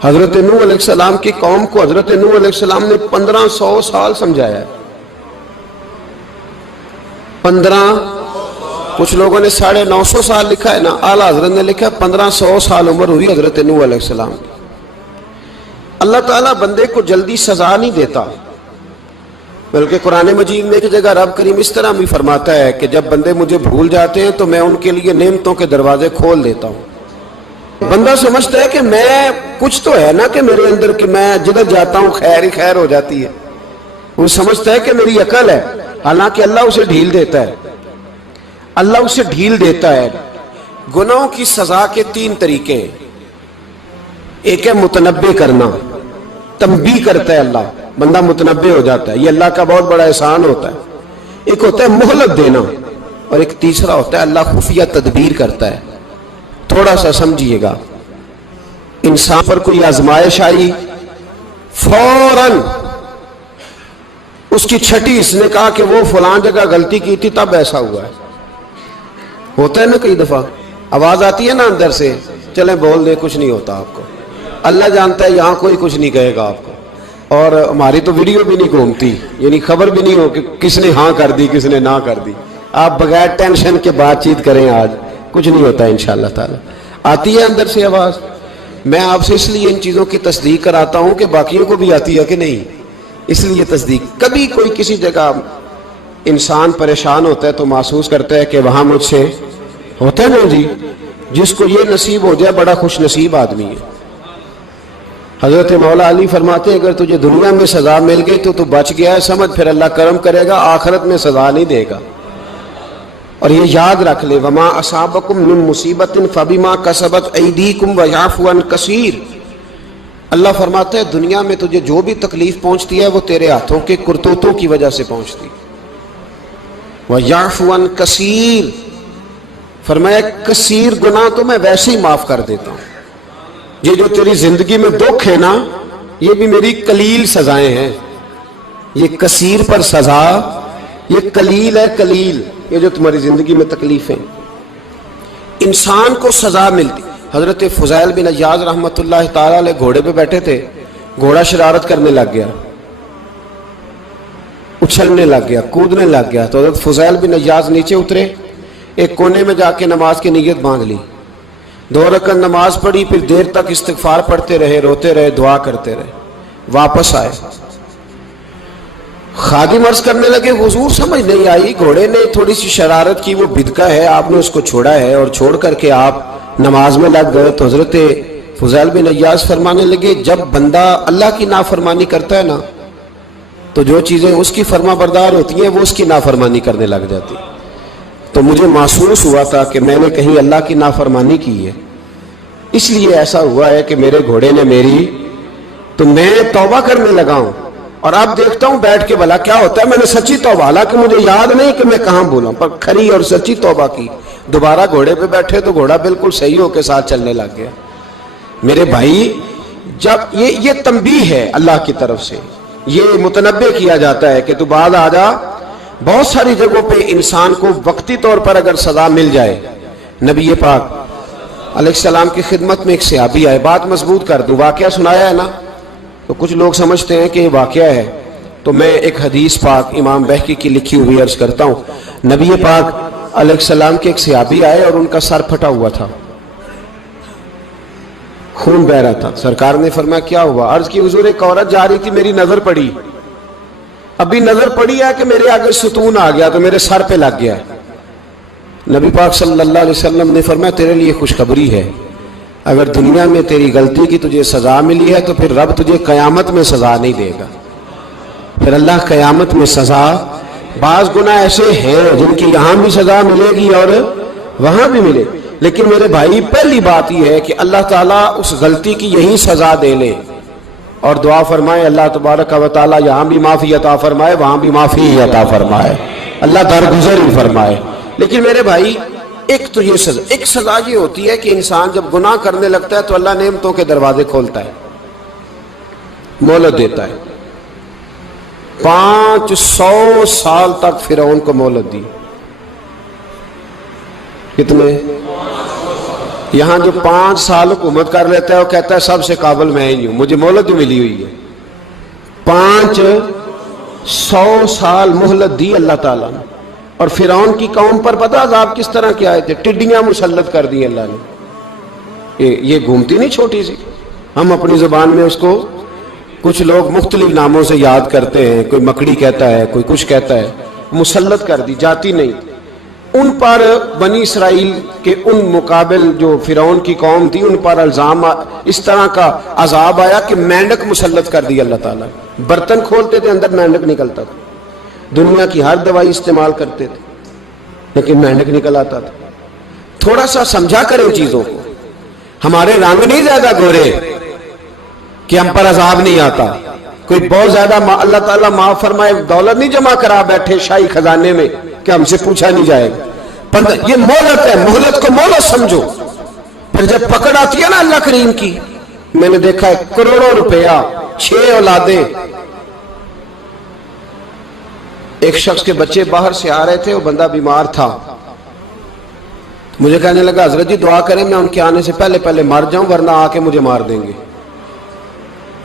حضرت نوح علیہ السلام کی قوم کو حضرت نوح علیہ السلام نے 1500 سال سمجھایا ہے. 15، کچھ لوگوں نے 950 سال لکھا ہے نا، اعلیٰ حضرت نے لکھا ہے 1500 سال عمر ہوئی حضرت نوح علیہ السلام کی. اللہ تعالیٰ بندے کو جلدی سزا نہیں دیتا، بلکہ قرآن مجید میں ایک جگہ رب کریم اس طرح بھی فرماتا ہے کہ جب بندے مجھے بھول جاتے ہیں تو میں ان کے لیے نعمتوں کے دروازے کھول دیتا ہوں. بندہ سمجھتا ہے کہ میں کچھ تو ہے نا کہ میرے اندر کہ میں جدھر جاتا ہوں خیر ہی خیر ہو جاتی ہے. وہ سمجھتا ہے کہ میری عقل ہے، حالانکہ اللہ اسے ڈھیل دیتا ہے. اللہ اسے ڈھیل دیتا ہے. گناہوں کی سزا کے 3 طریقے ہیں. ایک ہے متنبع کرنا، تنبیہ کرتا ہے اللہ، بندہ متنبع ہو جاتا ہے، یہ اللہ کا بہت بڑا احسان ہوتا ہے. ایک ہوتا ہے مہلت دینا، اور ایک تیسرا ہوتا ہے اللہ خفیہ تدبیر کرتا ہے. تھوڑا سا سمجھیے گا، انسان پر کوئی آزمائش آئی، فوراً اس کی چھٹی اس نے کہا کہ وہ فلان جگہ غلطی کی تھی تب ایسا ہوا ہے. ہوتا ہے نا کئی دفعہ آواز آتی ہے نا اندر سے، چلیں بول دیں کچھ نہیں ہوتا آپ کو. اللہ جانتا ہے یہاں کوئی کچھ نہیں کہے گا آپ کو، اور ہماری تو ویڈیو بھی نہیں گھومتی، یعنی خبر بھی نہیں ہو کہ کس نے ہاں کر دی کس نے نہ کر دی. آپ بغیر ٹینشن کے بات چیت کریں، آج کچھ نہیں ہوتا انشاءاللہ تعالی. آتی ہے اندر سے آواز. میں آپ سے اس لیے ان چیزوں کی تصدیق کراتا ہوں کہ باقیوں کو بھی آتی ہے کہ نہیں، اس لیے تصدیق. کبھی کوئی کسی جگہ انسان پریشان ہوتا ہے تو محسوس کرتا ہے کہ وہاں مجھ سے ہوتا ہے نا جی، جس کو یہ نصیب ہو جائے بڑا خوش نصیب آدمی ہے. حضرت مولا علی فرماتے ہیں اگر تجھے دنیا میں سزا مل گئی تو بچ گیا ہے، سمجھ پھر اللہ کرم کرے گا، آخرت میں سزا نہیں دے گا. اور یہ یاد رکھ لے، وما اصابکم من مصیبت فبما کسبت ایدیکم ویعفو عن کثیر. اللہ فرماتا ہے دنیا میں تجھے جو بھی تکلیف پہنچتی ہے وہ تیرے ہاتھوں کے کرتوتوں کی وجہ سے پہنچتی. ویعفو عن کثیر، فرمایا کثیر گناہ تو میں ویسے ہی معاف کر دیتا ہوں. یہ جو تیری زندگی میں دکھ ہے نا، یہ بھی میری قلیل سزائیں ہیں. یہ کثیر پر سزا، یہ قلیل ہے قلیل. یہ جو تمہاری زندگی میں تکلیفیں، انسان کو سزا ملتی. حضرت فضیل بن عیاض رحمۃ اللہ تعالی علیہ گھوڑے پہ بیٹھے تھے، گھوڑا شرارت کرنے لگ گیا، اچھلنے لگ گیا، کودنے لگ گیا. تو حضرت فضیل بن عیاض نیچے اترے، ایک کونے میں جا کے نماز کی نیت باندھ لی، 2 رکعت نماز پڑھی، پھر دیر تک استغفار پڑھتے رہے، روتے رہے، دعا کرتے رہے. واپس آئے، خادم عرض کرنے لگے حضور سمجھ نہیں آئی، گھوڑے نے تھوڑی سی شرارت کی، وہ بدکا ہے، آپ نے اس کو چھوڑا ہے اور چھوڑ کر کے آپ نماز میں لگ گئے. تو حضرت فضیل بن عیاض فرمانے لگے جب بندہ اللہ کی نافرمانی کرتا ہے نا تو جو چیزیں اس کی فرما بردار ہوتی ہیں وہ اس کی نافرمانی کرنے لگ جاتی. تو مجھے محسوس ہوا تھا کہ میں نے کہیں اللہ کی نافرمانی کی ہے، اس لیے ایسا ہوا ہے کہ میرے گھوڑے نے میری، تو میں توبہ کرنے لگا ہوں. اور اب دیکھتا ہوں بیٹھ کے بھلا کیا ہوتا ہے. میں نے سچی توبہ، حالانکہ مجھے یاد نہیں کہ میں کہاں بولا، پر کھری اور سچی توبہ کی. دوبارہ گھوڑے پہ بیٹھے تو گھوڑا بالکل صحیح ہو کے ساتھ چلنے لگ گیا. میرے بھائی جب یہ تنبیہ ہے اللہ کی طرف سے، یہ متنبع کیا جاتا ہے کہ تو بعد آ جا. بہت ساری جگہوں پہ انسان کو وقتی طور پر اگر سزا مل جائے، نبی پاک علیہ السلام کی خدمت میں ایک صحابی آئے، بات مضبوط کر دوں، واقعہ سنایا ہے نا تو کچھ لوگ سمجھتے ہیں کہ یہ واقعہ ہے، تو میں ایک حدیث پاک امام بہقی کی لکھی ہوئی عرض کرتا ہوں. نبی پاک علیہ السلام کے ایک صحابی آئے اور ان کا سر پھٹا ہوا تھا، خون بہ رہا تھا. سرکار نے فرمایا کیا ہوا؟ عرض کی حضور ایک عورت جا رہی تھی، میری نظر پڑی، ابھی نظر پڑی ہے کہ میرے آگے ستون آ گیا تو میرے سر پہ لگ گیا. نبی پاک صلی اللہ علیہ وسلم نے فرمایا تیرے لیے خوشخبری ہے، اگر دنیا میں تیری غلطی کی تجھے سزا ملی ہے تو پھر رب تجھے قیامت میں سزا نہیں دے گا. پھر اللہ قیامت میں سزا، بعض گناہ ایسے ہیں جن کی یہاں بھی سزا ملے گی اور وہاں بھی ملے، لیکن میرے بھائی پہلی بات یہ ہے کہ اللہ تعالیٰ اس غلطی کی یہی سزا دے لے اور دعا فرمائے اللہ تبارک و تعالیٰ یہاں بھی معافی عطا فرمائے وہاں بھی معافی عطا فرمائے، اللہ درگزر ہی فرمائے. لیکن میرے بھائی ایک تو یہ سزا، ایک سزا یہ ہوتی ہے کہ انسان جب گناہ کرنے لگتا ہے تو اللہ نعمتوں کے دروازے کھولتا ہے، مہلت دیتا ہے. 500 سال تک فرعون کو مہلت دی. کتنے؟ یہاں جو 5 سال حکومت کر لیتا ہے وہ کہتا ہے سب سے قابل میں ہی ہوں، مجھے مہلت ملی ہوئی ہے۔ 500 سال مہلت دی اللہ تعالیٰ نے، اور فرعون کی قوم پر پتہ عذاب کس طرح کے آئے تھے؟ ٹڈیاں مسلط کر دی اللہ نے۔ یہ گھومتی نہیں چھوٹی سی، ہم اپنی زبان میں اس کو کچھ لوگ مختلف ناموں سے یاد کرتے ہیں، کوئی مکڑی کہتا ہے، کوئی کچھ کہتا ہے، مسلط کر دی، جاتی نہیں۔ ان پر بنی اسرائیل کے ان مقابل جو فرعون کی قوم تھی ان پر الزام اس طرح کا عذاب آیا کہ مینڈک مسلط کر دی اللہ تعالیٰ۔ برتن کھولتے تھے اندر مینڈک نکلتا تھا، دنیا کی ہر دوائی استعمال کرتے تھے لیکن مینڈک نکل آتا تھا۔ تھوڑا سا سمجھا کریں چیزوں کو، ہمارے رنگ نہیں زیادہ گورے کہ ہم پر عذاب نہیں آتا۔ کوئی بہت زیادہ اللہ تعالیٰ معاف فرمائے دولت نہیں جمع کرا بیٹھے شاہی خزانے میں کہ ہم سے پوچھا نہیں جائے گا۔ یہ مہلت ہے، مہلت کو مہلت سمجھو۔ پھر جب پکڑ آتی ہے نا اللہ کریم کی، میں نے دیکھا ہے کروڑوں روپیہ، 6 اولادیں، ایک شخص کے بچے باہر سے آ رہے تھے، وہ بندہ بیمار تھا، مجھے کہنے لگا حضرت جی دعا کریں میں ان کے آنے سے پہلے مر جاؤں ورنہ آ کے مجھے مار دیں گے،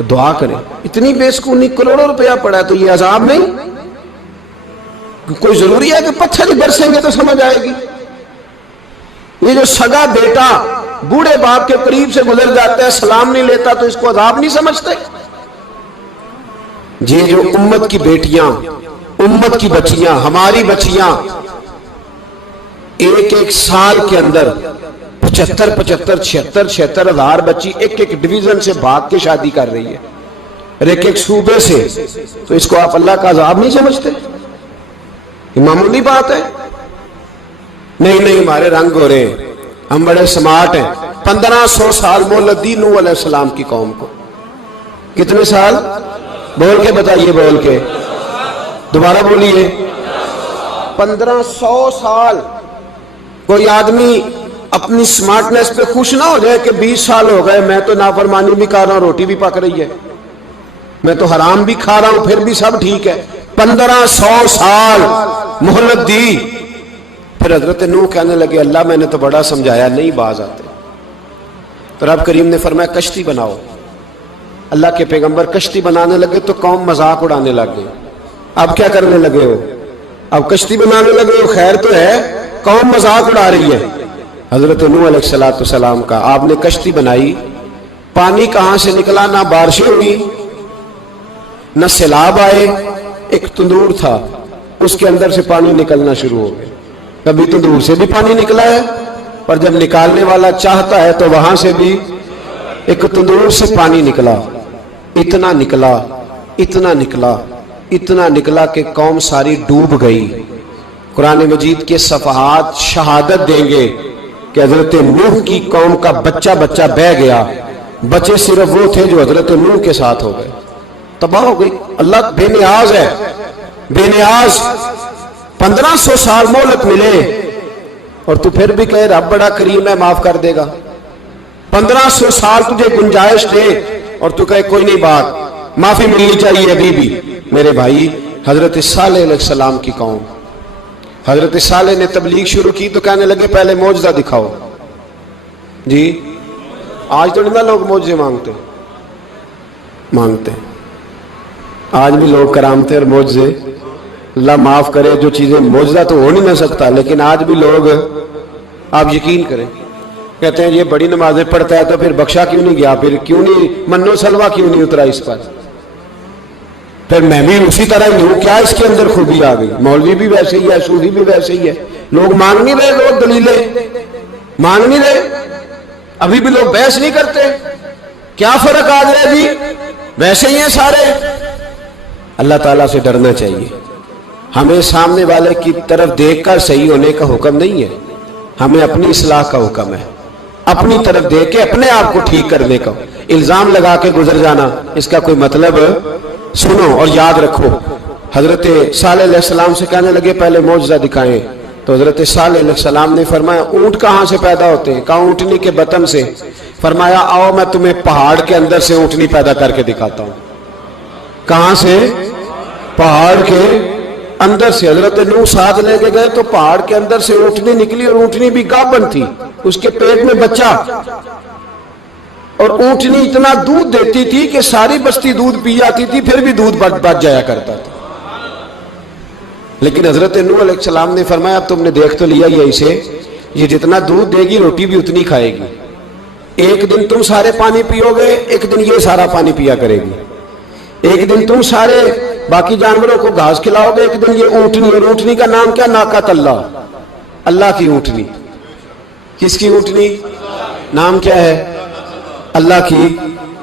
دعا کریں۔ اتنی بے سکونی، کروڑوں روپیہ پڑا ہے تو یہ عذاب نہیں؟ کوئی ضروری ہے کہ پتھر ہی برسیں گے تو سمجھ آئے گی؟ یہ جو سگا بیٹا بوڑھے باپ کے قریب سے گزر جاتا ہے، سلام نہیں لیتا تو اس کو عذاب نہیں سمجھتے؟ یہ جو امت کی بیٹیاں، امت کی بچیاں، ہماری بچیاں ایک سال کے اندر 75,000 ہزار بچی ایک ڈویژن سے بھاگ کے شادی کر رہی ہے، اور ایک صوبے سے، تو اس کو آپ اللہ کا عذاب نہیں سمجھتے؟ یہ معمولی بات ہے؟ نہیں ہمارے رنگ ہو رہے ہیں، ہم بڑے سمارٹ ہیں۔ 1500 سال مہلت دی نوح علیہ السلام کی قوم کو۔ کتنے سال؟ بول کے بتائیے، بول کے دوبارہ بولیے۔ 1500 سال۔ کوئی آدمی اپنی سمارٹنس پہ خوش نہ ہو جائے کہ 20 سال ہو گئے میں تو نافرمانی بھی کر رہا ہوں، روٹی بھی پک رہی ہے، میں تو حرام بھی کھا رہا ہوں، پھر بھی سب ٹھیک ہے۔ 1500 سال مہلت دی۔ پھر حضرت نوح کہنے لگے اللہ میں نے تو بڑا سمجھایا، نہیں باز آتے۔ تو رب کریم نے فرمایا کشتی بناؤ۔ اللہ کے پیغمبر کشتی بنانے لگے تو قوم مذاق اڑانے لگ گئی۔ اب کیا کرنے لگے ہو؟ اب کشتی بنانے لگے ہو، خیر تو ہے، قوم مذاق اڑا رہی ہے۔ حضرت نوح علیہ السلام کا آپ نے کشتی بنائی، پانی کہاں سے نکلا؟ نہ بارشیں ہوئی نہ سیلاب آئے، ایک تندور تھا اس کے اندر سے پانی نکلنا شروع ہو گیا۔ کبھی تندور سے بھی پانی نکلا ہے، اور جب نکالنے والا چاہتا ہے تو وہاں سے بھی ایک تندور سے پانی نکلا، اتنا نکلا اتنا نکلا اتنا نکلا کہ قوم ساری ڈوب گئی۔ قرآن مجید کے صفحات شہادت دیں گے کہ حضرت نوح کی قوم کا بچہ بہ گیا، بچے صرف وہ تھے جو حضرت نوح کے ساتھ ہو گئے، تباہ ہو گئی۔ اللہ بے نیاز ہے، بے نیاز۔ 1500 سال مہلت ملے اور تو پھر بھی کہے رب بڑا کریم ہے، معاف کر دے گا۔ 1500 سال تجھے گنجائش دے اور تو کہے کوئی نہیں، بات معافی ملنی چاہیے ابھی بھی۔ میرے بھائی، حضرت صالح علیہ السلام کی قوم، حضرت صالح نے تبلیغ شروع کی تو کہنے لگے پہلے معجزہ دکھاؤ۔ جی آج تو نہیں لوگ معجزے مانگتے، آج بھی لوگ کرامتے اور معجزے، اللہ معاف کرے، جو چیزیں معجزہ تو ہو نہیں نہ سکتا، لیکن آج بھی لوگ، آپ یقین کریں، کہتے ہیں یہ بڑی نمازیں پڑھتا ہے تو پھر بخشا کیوں نہیں گیا، پھر کیوں نہیں منو سلوا کیوں نہیں اترا اس پر، پھر میں بھی اسی طرح ہی ہوں، کیا اس کے اندر خوبی آ گئی؟ مولوی بھی ویسے ہی ہے، صوفی بھی ویسے ہی ہے، لوگ مانگ نہیں رہے، لوگ دلیلیں مانگ نہیں رہے، ابھی بھی لوگ بحث نہیں کرتے، کیا فرق آ گیا جی، ویسے ہی ہیں سارے۔ اللہ تعالیٰ سے ڈرنا چاہیے، ہمیں سامنے والے کی طرف دیکھ کر صحیح ہونے کا حکم نہیں ہے، ہمیں اپنی اصلاح کا حکم ہے، اپنی طرف دیکھ کے اپنے آپ کو ٹھیک کرنے کا۔ الزام لگا کے گزر جانا اس کا کوئی مطلب؟ سنو اور یاد رکھو، حضرت صالح علیہ السلام سے کہنے لگے پہلے معجزہ دکھائیں، تو حضرت صالح علیہ السلام نے فرمایا اونٹ کہاں سے پیدا ہوتے ہیں؟ کہا اونٹنی کے بطن سے۔ فرمایا آؤ میں تمہیں پہاڑ کے اندر سے اونٹنی پیدا کر کے دکھاتا ہوں۔ کہاں سے؟ پہاڑ کے اندر سے۔ حضرت نوح ساتھ لے کے گئے تو پہاڑ کے اندر سے اونٹنی نکلی، اور اونٹنی بھی گابن تھی، اس کے پیٹ میں بچہ، اور اونٹنی اتنا دودھ دیتی تھی کہ ساری بستی دودھ پی جاتی تھی، پھر بھی دودھ بچ جایا کرتا تھا۔ لیکن حضرت نوح علیہ السلام نے فرمایا اب تم نے دیکھ تو لیا یہ اسے، یہ جتنا دودھ دے گی روٹی بھی اتنی کھائے گی، ایک دن تم سارے پانی پیو گے، ایک دن یہ سارا پانی پیا کرے گی، ایک دن تم سارے باقی جانوروں کو گھاس کھلاؤ گے، ایک دن یہ اونٹنی، اور اونٹنی کا نام کیا؟ ناقۃ اللہ، اللہ کی اونٹنی۔ کس کی اونٹنی؟ نام کیا ہے؟ اللہ کی،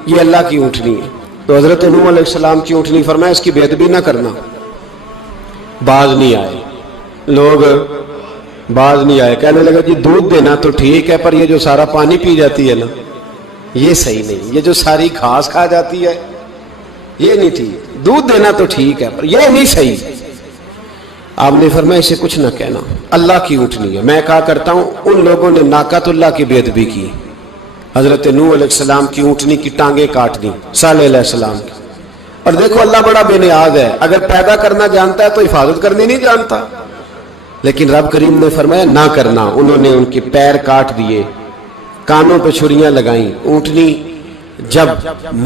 یہ اللہ کی اونٹنی ہے۔ تو حضرت نوح علیہ السلام کی اونٹنی فرمایا اس کی بے ادبی نہ کرنا۔ باز نہیں آئے لوگ، باز نہیں آئے، کہنے لگا جی دودھ دینا تو ٹھیک ہے، پر یہ جو سارا پانی پی جاتی ہے نا یہ صحیح نہیں، یہ جو ساری گھاس کھا جاتی ہے یہ نہیں ٹھیک، دودھ دینا تو ٹھیک ہے پر یہ نہیں صحیح۔ آپ نے فرمایا اسے کچھ نہ کہنا، اللہ کی اونٹنی ہے۔ میں کہا کرتا ہوں ان لوگوں نے ناقۃ اللہ کی بے ادبی کی، حضرت نوح علیہ السلام کی اونٹنی کی ٹانگیں کاٹ دی، صالح علیہ السلام کی۔ اور دیکھو اللہ بڑا بے نیاز ہے، اگر پیدا کرنا جانتا ہے تو حفاظت کرنی نہیں جانتا، لیکن رب کریم نے فرمایا نہ کرنا۔ انہوں نے ان کے پیر کاٹ دیے، کانوں پہ چھریاں لگائیں۔ اونٹنی جب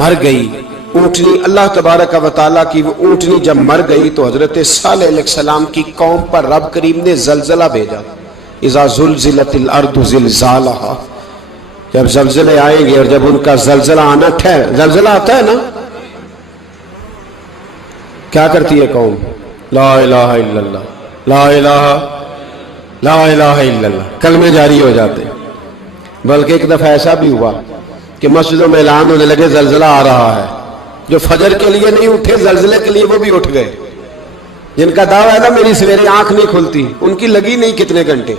مر گئی، اونٹنی اللہ تبارک و تعالیٰ کی وہ اونٹنی جب مر گئی تو حضرت صالح علیہ السلام کی قوم پر رب کریم نے زلزلہ بھیجا۔ اذا زلزلت الارض زلزالہا، جب زلزلے آئیں گے اور جب ان کا زلزلہ آنا زلزلہ آتا ہے نا، کیا کرتی ہے قوم؟ لا الہ الا اللہ، لا الہ الا اللہ، کلمے جاری ہو جاتے۔ بلکہ ایک دفعہ ایسا بھی ہوا کہ مسجدوں میں اعلان ہونے لگے زلزلہ آ رہا ہے، جو فجر کے لیے نہیں اٹھے زلزلے کے لیے وہ بھی اٹھ گئے، جن کا دعویٰ ہے نا میری سویرے آنکھ نہیں کھلتی، ان کی لگی نہیں کتنے گھنٹے،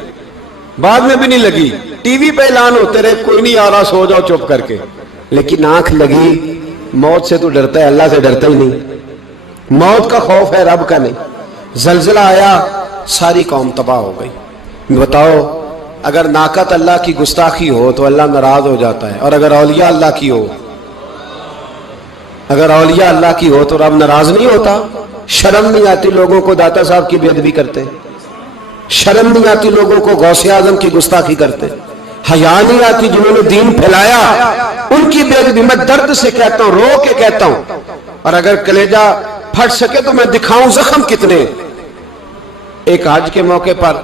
بعد میں بھی نہیں لگی، ٹی وی پہ اعلان ہوتے رہے کوئی نہیں آ رہا سو جاؤ چپ کر کے، لیکن آنکھ لگی۔ موت سے تو ڈرتا ہے، اللہ سے ڈرتا ہی نہیں، موت کا خوف ہے رب کا نہیں۔ زلزلہ آیا، ساری قوم تباہ ہو گئی۔ بتاؤ اگر ناقۃ اللہ کی گستاخی ہو تو اللہ ناراض ہو جاتا ہے، اور اگر اولیاء اللہ کی ہو، اگر اولیاء اللہ کی ہو تو رب ناراض نہیں ہوتا؟ شرم نہیں آتی لوگوں کو داتا صاحب کی بے ادبی کرتے؟ شرم نہیں آتی لوگوں کو غوث اعظم کی گستاخی کرتے؟ حیا نہیں آتی جنہوں نے دین پھیلایا ان کی بے ادبی؟ میں درد سے کہتا ہوں، رو کے کہتا ہوں، اور اگر کلیجہ پھٹ سکے تو میں دکھاؤں زخم کتنے۔ ایک حج کے موقع پر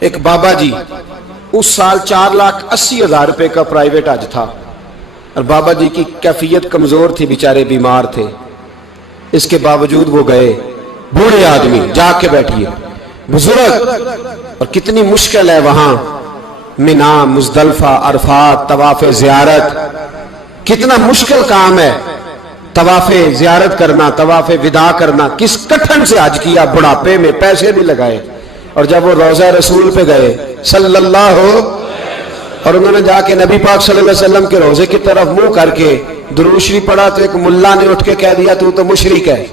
ایک بابا جی، اس سال 4,80,000 روپے کا پرائیویٹ حج تھا، اور بابا جی کی کیفیت کمزور تھی، بیچارے بیمار تھے، اس کے باوجود وہ گئے۔ بوڑھے آدمی، جا کے بیٹھیے، بزرگ، اور کتنی مشکل ہے وہاں منا، مزدلفہ، عرفات، طواف زیارت، کتنا مشکل کام ہے طواف زیارت کرنا، طواف وداع کرنا، کس کٹھن سے حج کیا، بڑھاپے میں پیسے بھی لگائے۔ اور جب وہ روضہ رسول پہ گئے صلی اللہ اور انہوں نے جا کے نبی پاک صلی اللہ علیہ وسلم کے روضے کی طرف منہ کر کے درود شریف پڑھا تو ایک ملا نے اٹھ کے کہہ دیا تو مشرک ہے۔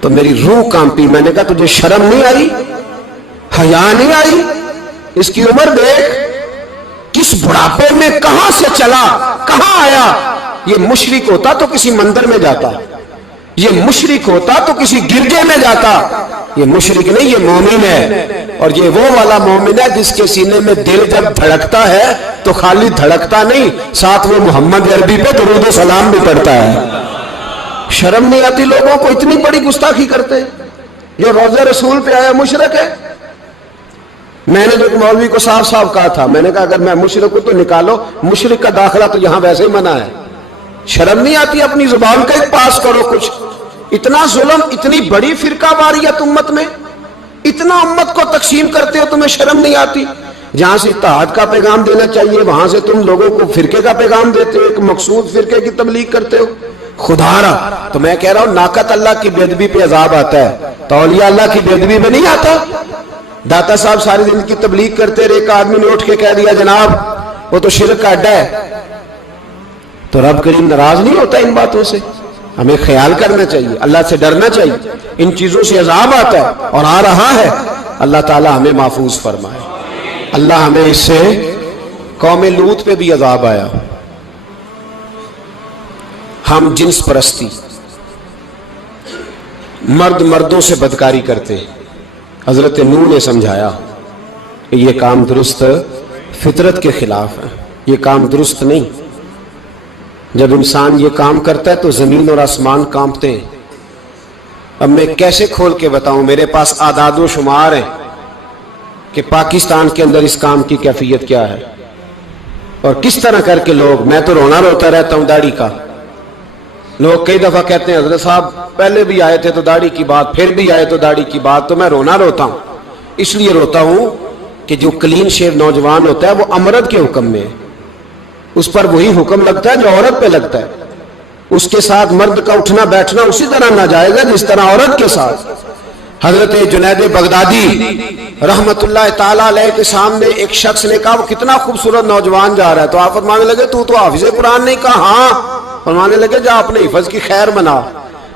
تو میری روح کانپی، میں نے کہا تجھے شرم نہیں آئی، حیا نہیں آئی؟ اس کی عمر دیکھ، کس بڑھاپے میں کہاں سے چلا، کہاں آیا۔ یہ مشرک ہوتا تو کسی مندر میں جاتا، یہ مشرک ہوتا تو کسی گرجے میں جاتا، یہ مشرک نہیں، یہ مومن ہے۔ اور یہ وہ والا مومن ہے جس کے سینے میں دل جب دھڑکتا ہے تو خالی دھڑکتا نہیں، ساتھ وہ محمد عربی پہ درود و سلام بھی پڑھتا ہے۔ شرم نہیں آتی لوگوں کو؟ اتنی بڑی گستاخی کرتے، جو روضہ رسول پہ آیا مشرک ہے۔ میں نے جو مولوی کو صاف صاف کہا تھا، میں نے کہا اگر میں مشرک ہوں تو نکالو، مشرک کا داخلہ تو یہاں ویسے ہی منع ہے۔ شرم نہیں آتی؟ اپنی زبان کا ایک پاس کرو کچھ۔ اتنا ظلم، اتنی بڑی فرقہ واریت امت میں، اتنا امت کو تقسیم کرتے ہو، تمہیں شرم نہیں آتی؟ جہاں سے اتحاد کا پیغام دینا چاہیے وہاں سے تم لوگوں کو فرقے کا پیغام دیتے ہو، ایک مقصود فرقے کی تبلیغ کرتے ہو۔ خدا رہا تو میں کہہ رہا ہوں ناقۃ اللہ کی بے ادبی پہ عذاب آتا ہے، تو اولیاء اللہ کی بے ادبی پہ نہیں آتا۔ داتا صاحب ساری دن کی تبلیغ کرتے رہے، ایک آدمی نے اٹھ کے کہہ دیا جناب وہ تو شرک کا اڈا ہے، تو رب کریم ناراض نہیں ہوتا ان باتوں سے؟ ہمیں خیال کرنا چاہیے، اللہ سے ڈرنا چاہیے۔ ان چیزوں سے عذاب آتا ہے اور آ رہا ہے، اللہ تعالی ہمیں محفوظ فرمائے۔ اللہ ہمیں اس سے، قوم لوط پہ بھی عذاب آیا، ہم جنس پرستی، مرد مردوں سے بدکاری کرتے، حضرت نوح نے سمجھایا یہ کام درست فطرت کے خلاف ہے، یہ کام درست نہیں۔ جب انسان یہ کام کرتا ہے تو زمین اور آسمان کانپتے ہیں۔ اب میں کیسے کھول کے بتاؤں، میرے پاس اعداد و شمار ہیں کہ پاکستان کے اندر اس کام کی کیفیت کیا ہے اور کس طرح کر کے لوگ، میں تو رونا روتا رہتا ہوں داڑھی کا۔ لوگ کئی دفعہ کہتے ہیں حضرت صاحب پہلے بھی آئے تھے تو داڑھی کی بات، پھر بھی آئے تو داڑھی کی بات، تو میں رونا روتا ہوں۔ اس لیے روتا ہوں کہ جو کلین شیو نوجوان ہوتا ہے وہ امرد کے حکم میں ہے، اس پر وہی حکم لگتا ہے جو عورت پہ لگتا ہے۔ اس کے ساتھ مرد کا اٹھنا بیٹھنا اسی طرح ناجائز ہے جس طرح عورت کے ساتھ۔ حضرت جنید بغدادی رحمت اللہ تعالی علیہ کے سامنے ایک شخص نے کہا وہ کتنا خوبصورت نوجوان جا رہا ہے، تو آپ فرمانے لگے تو حافظ قرآن نہیں؟ کہا ہاں۔ فرمانے لگے جا اپنے حفظ کی خیر منا۔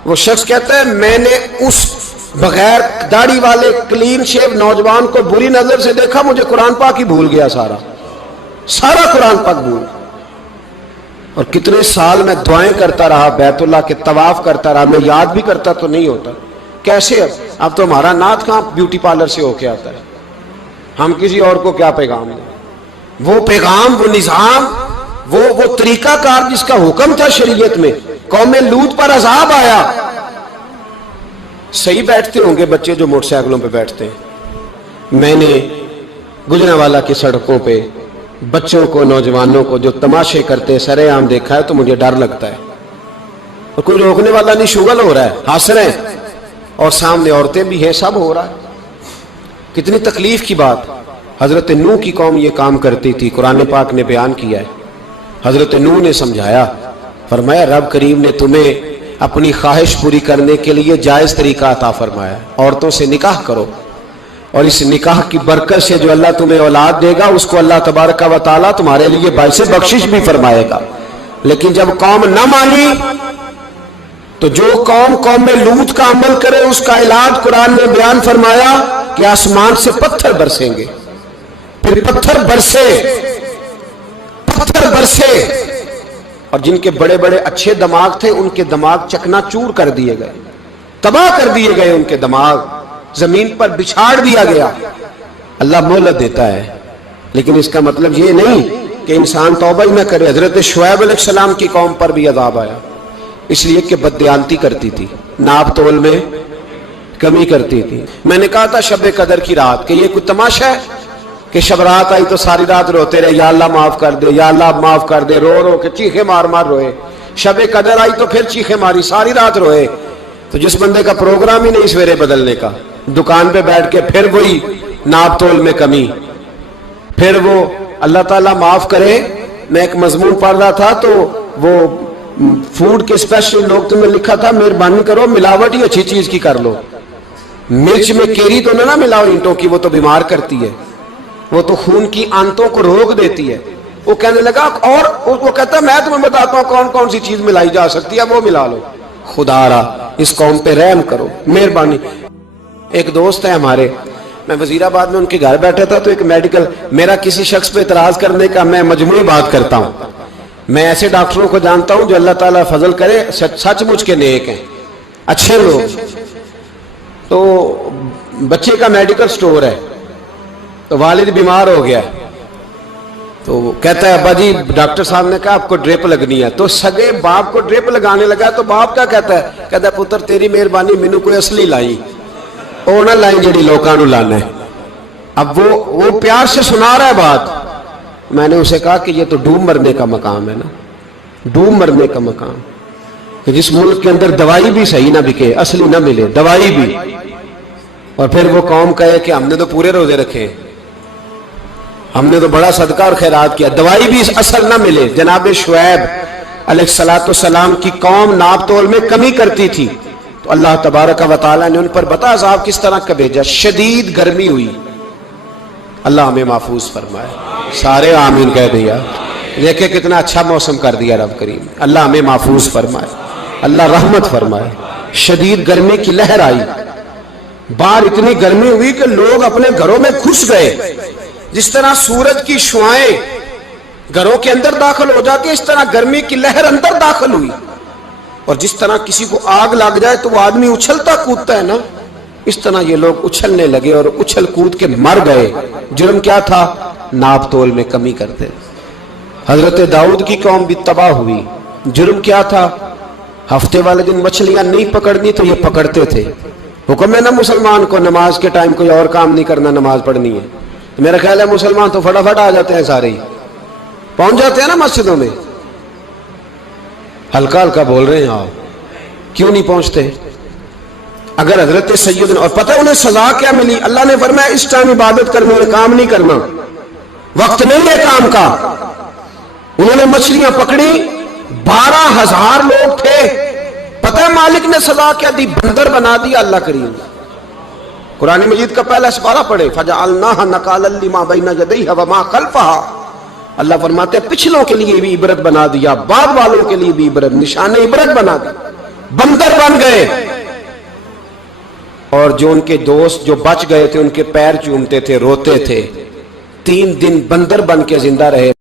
وہ شخص کہتا ہے میں نے اس بغیر داڑھی والے کلین شیو نوجوان کو بری نظر سے دیکھا، مجھے قرآن پاک ہی بھول گیا، سارا قرآن پاک بھول۔ اور کتنے سال میں دعائیں کرتا رہا، بیت اللہ کے طواف کرتا رہا، میں یاد بھی کرتا تو نہیں ہوتا۔ کیسے اب تو ہمارا نعت کہاں بیوٹی پارلر سے ہو کے آتا ہے، ہم کسی اور کو کیا پیغام دیں؟ وہ پیغام، وہ نظام، وہ طریقہ کار جس کا حکم تھا شریعت میں، قوم لوط پر عذاب آیا۔ صحیح بیٹھتے ہوں گے بچے جو موٹر سائیکلوں پہ بیٹھتے ہیں، میں نے گجرانوالہ کی سڑکوں پہ بچوں کو، نوجوانوں کو جو تماشے کرتے سر عام دیکھا ہے تو مجھے ڈر لگتا ہے، اور کوئی روکنے والا نہیں، شغل ہو رہا ہے، ہنس رہے ہیں، اور سامنے عورتیں بھی ہیں، سب ہو رہا ہے۔ کتنی تکلیف کی بات۔ حضرت نوح کی قوم یہ کام کرتی تھی، قرآن پاک نے بیان کیا ہے۔ حضرت نوح نے سمجھایا، فرمایا رب کریم نے تمہیں اپنی خواہش پوری کرنے کے لیے جائز طریقہ عطا فرمایا، عورتوں سے نکاح کرو، اور اس نکاح کی برکت سے جو اللہ تمہیں اولاد دے گا اس کو اللہ تبارک و تعالیٰ تمہارے لیے باعث بخشش بھی فرمائے گا۔ لیکن جب قوم نہ مانی تو جو قوم میں لوط کا عمل کرے اس کا علاج قرآن نے بیان فرمایا کہ آسمان سے پتھر برسیں گے، پھر پتھر برسے، اور جن کے بڑے بڑے اچھے دماغ تھے ان کے دماغ چکنا چور کر دیے گئے، تباہ کر دیے گئے، ان کے دماغ زمین پر بچھاڑ دیا گیا۔ اللہ مہلت دیتا ہے، لیکن اس کا مطلب یہ نہیں کہ انسان توبہ ہی نہ کرے۔ حضرت شعیب علیہ السلام کی قوم پر بھی عذاب آیا، اس لیے کہ بددیانتی کرتی تھی، ناپ تول میں کمی کرتی تھی۔ میں نے کہا تھا شب قدر کی رات کہ یہ کوئی تماشا ہے کہ شب رات آئی تو ساری رات روتے رہے، یا اللہ معاف کر دے، یا اللہ معاف کر دے، رو رو کے چیخے مار مار روئے۔ شب قدر آئی تو پھر چیخے ماری، ساری رات روئے۔ تو جس بندے کا پروگرام ہی نہیں سویرے بدلنے کا، دکان پہ بیٹھ کے پھر وہی ناپ تول میں کمی، پھر وہ اللہ تعالیٰ معاف کرے۔ میں ایک مضمون پڑھ رہا تھا تو وہ فوڈ کے اسپیشل لوگ تمہیں لکھا تھا مہربانی کرو ملاوٹ ہی اچھی چیز کی کر لو، مرچ میں کیری تو نہ ملاؤ اینٹوں کی، وہ تو بیمار کرتی ہے، وہ تو خون کی آنتوں کو روک دیتی ہے۔ وہ کہنے لگا، اور وہ کہتا میں تمہیں بتاتا ہوں کون کون سی چیز ملائی جا سکتی ہے، وہ ملا لو۔ خدا را اس قوم پہ رحم کرو، مہربانی۔ ایک دوست ہے ہمارے، میں وزیر آباد میں ان کے گھر بیٹھا تھا تو ایک میڈیکل، میرا کسی شخص پہ اعتراض کرنے کا میں مجموعی بات کرتا ہوں۔ میں ایسے ڈاکٹروں کو جانتا ہوں جو اللہ تعالیٰ فضل کرے سچ مچ کے نیک ہیں، اچھے لوگ۔ تو بچے کا میڈیکل سٹور ہے، تو والد بیمار ہو گیا، تو وہ کہتا ہے ابا جی ڈاکٹر صاحب نے کہا آپ کو ڈرپ لگنی ہے، تو سگے باپ کو ڈرپ لگانے لگا تو باپ کیا کہتا ہے پتر تیری مہربانی مینوں کوئی اصلی لائی، وہ نہ لائی جڑی لوکاں نوں لانا ہے۔ اب وہ پیار سے سنا رہا ہے بات۔ میں نے اسے کہا کہ یہ تو ڈوب مرنے کا مقام ہے نا، ڈوب مرنے کا مقام، کہ جس ملک کے اندر دوائی بھی صحیح نہ بکے، اصلی نہ ملے دوائی بھی، اور پھر وہ قوم کہے کہ ہم نے تو پورے روزے رکھے، ہم نے تو بڑا صدقہ اور خیرات کیا، دوائی بھی اثر نہ ملے۔ جناب شعیب علیہ السلام کی قوم ناپ تول میں کمی کرتی تھی، تو اللہ تبارک و تعالیٰ نے ان پر بتا عذاب کس طرح کا بھیجا، شدید گرمی ہوئی۔ اللہ ہمیں محفوظ فرمائے، سارے آمین کہہ دیا۔ دیکھیں کتنا اچھا موسم کر دیا رب کریم، اللہ ہمیں محفوظ فرمائے، اللہ رحمت فرمائے۔ شدید گرمی کی لہر آئی، باہر اتنی گرمی ہوئی کہ لوگ اپنے گھروں میں گھس گئے۔ جس طرح سورج کی شعائیں گھروں کے اندر داخل ہو جاتی ہے، اس طرح گرمی کی لہر اندر داخل ہوئی، اور جس طرح کسی کو آگ لگ جائے تو وہ آدمی اچھلتا کودتا ہے نا، اس طرح یہ لوگ اچھلنے لگے اور اچھل کود کے مر گئے. جرم کیا تھا؟ ناپ تول میں کمی کرتے. حضرت داؤد کی قوم بھی تباہ ہوئی. جرم کیا تھا؟ ہفتے والے دن مچھلیاں نہیں پکڑنی تو یہ پکڑتے تھے. حکم ہے نا مسلمان کو نماز کے ٹائم کوئی اور کام نہیں کرنا، نماز پڑھنی ہے. میرا خیال ہے مسلمان تو فٹافٹ آ جاتے ہیں، سارے ہی پہنچ جاتے ہیں نا مسجدوں میں. ہلکا ہلکا بول رہے ہیں آپ، کیوں نہیں پہنچتے؟ اگر حضرت سیدنا، اور پتہ انہیں سزا کیا ملی؟ اللہ نے فرمایا اس ٹائم عبادت کرنے میں کام نہیں کرنا، وقت نہیں ہے کام کا. انہوں نے مچھلیاں پکڑی، 12,000 لوگ تھے. پتہ ہے مالک نے سزا کیا دی؟ بندر بنا دیا. اللہ کریم قرآن مجید کا پہلا سپارہ پڑھے، فَجَعَلْنَاهَا نَكَالًا لِمَا بَيْنَ يَدَيْهَا وَمَا خَلْفَهَا. اللہ فرماتے ہیں پچھلوں کے لیے بھی عبرت بنا دیا، بعد والوں کے لیے بھی عبرت، نشان عبرت بنا دیا. بندر بن گئے. اور جو ان کے دوست جو بچ گئے تھے ان کے پیر چومتے تھے، روتے تھے. 3 دن بندر بن کے زندہ رہے.